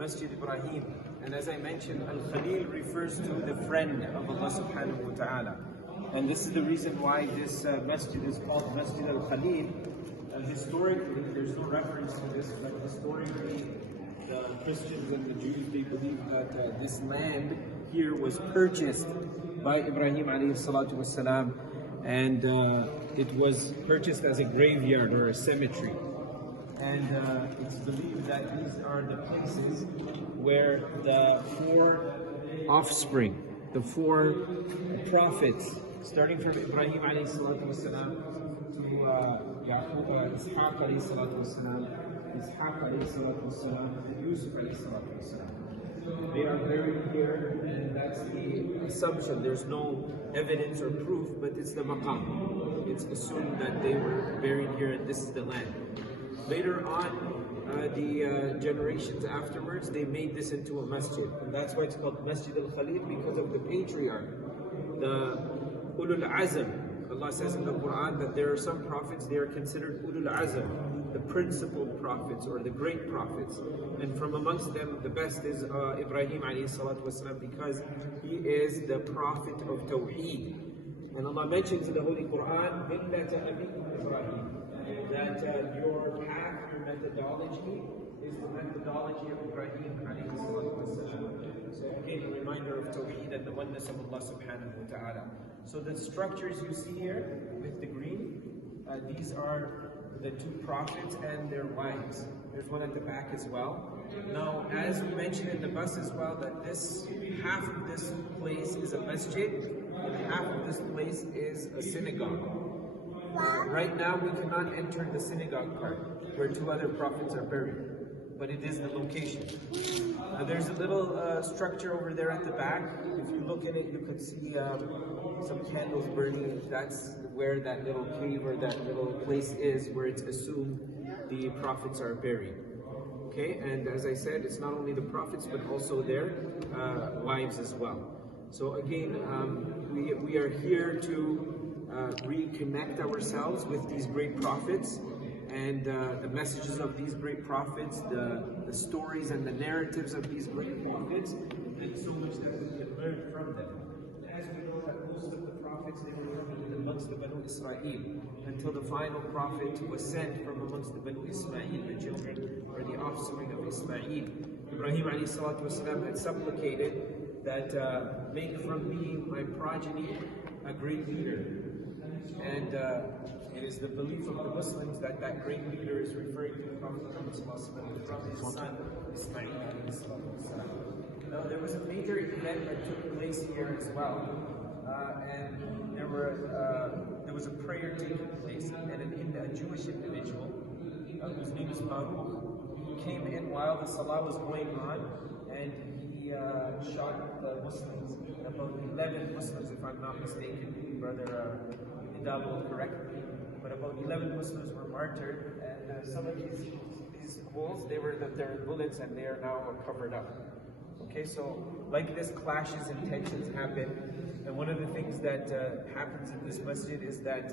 Masjid Ibrahim. And as I mentioned, Al-Khalil refers to the friend of Allah subhanahu wa ta'ala. And this is the reason why this masjid is called Masjid Al-Khalil. Historically, there's no reference to this, but historically, the Christians and the Jews, they believe that this land here was purchased by Ibrahim alayhi salatu wasalam, and it was purchased as a graveyard or a cemetery. And it's believed that these are the places where the four offspring, the four prophets, starting from Ibrahim alayhi salatu wasalam to Yaqub, Ishaq alayhi salatu wasalam, Ishaq alayhi salatu wasalam, and Yusuf alayhi salatu wasalam. They are buried here, and that's the assumption. There's no evidence or proof, but it's the maqam. It's assumed that they were buried here and this is the land. Later on, the generations afterwards, they made this into a masjid. And that's why it's called Masjid Al-Khalil, because of the patriarch, the Ulul Azm. Allah says in the Quran that there are some prophets, they are considered Ulul Azm, the principal prophets or the great prophets. And from amongst them, the best is Ibrahim alayhi salatu wasalam, because he is the prophet of Tawheed. And Allah mentions in the Holy Quran, that your path, your methodology is the methodology of Ibrahim alayhi salatu wasalam. So again, a reminder of Tawheed and the oneness of Allah subhanahu wa ta'ala. So the structures you see here with the green, these are the two prophets and their wives. There's one at the back as well. Now, as we mentioned in the bus as well, that this half of this place is a masjid and half of this place is a synagogue. Right now, we cannot enter the synagogue part where two other prophets are buried, but it is the location. There's a little structure over there at the back. If you look at it, you can see some candles burning. That's where that little cave or that little place is, where it's assumed the prophets are buried. Okay, and as I said, it's not only the prophets, but also their wives as well. So again, we are here to reconnect ourselves with these great prophets and the messages of these great prophets, the stories and the narratives of these great prophets, and so much that we can learn from them. As we know that most of the prophets, they were from amongst the Banu Israel, until the final prophet was sent from amongst the Banu Ismail, the children or the offspring of Ismail. Ibrahim alayhi salatu wasalam had supplicated that make from me, my progeny, a great leader. And it is the belief of the Muslims that that great leader is referring to the Prophet Muhammad from his son Ismail. Now there was a major event that took place here as well, and there was a prayer taking place, and a Jewish individual whose name is Baruch came in while the salah was going on, and he shot the Muslims, about 11 Muslims if I'm not mistaken. Brother Idal will correct me, but about 11 Muslims were martyred, and some of these holes, they're bullets, and they are now covered up. Okay, so like this, clashes and tensions happen, and one of the things that happens in this masjid is that